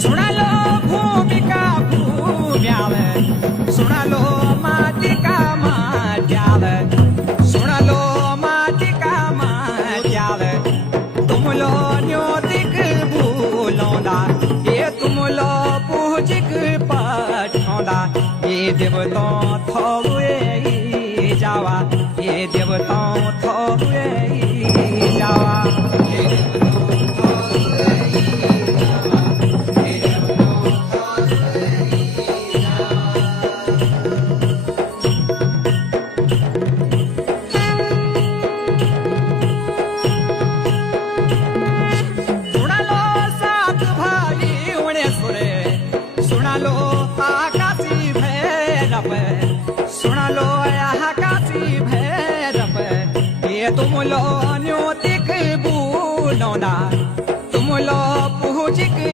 सुना लो भूमिका भूम्याव सुना लो माटिका माट्याव सुना लो माटिका माट्याव तुम लो न्योतिक भूलोंदा ये तुम लो पूजिक पठोंदा ये देवतां थोए जावा ये देवतां थोए जावा सुना लो आकाशी भैरव सुना लो आकाशी भैरव ये तुम लो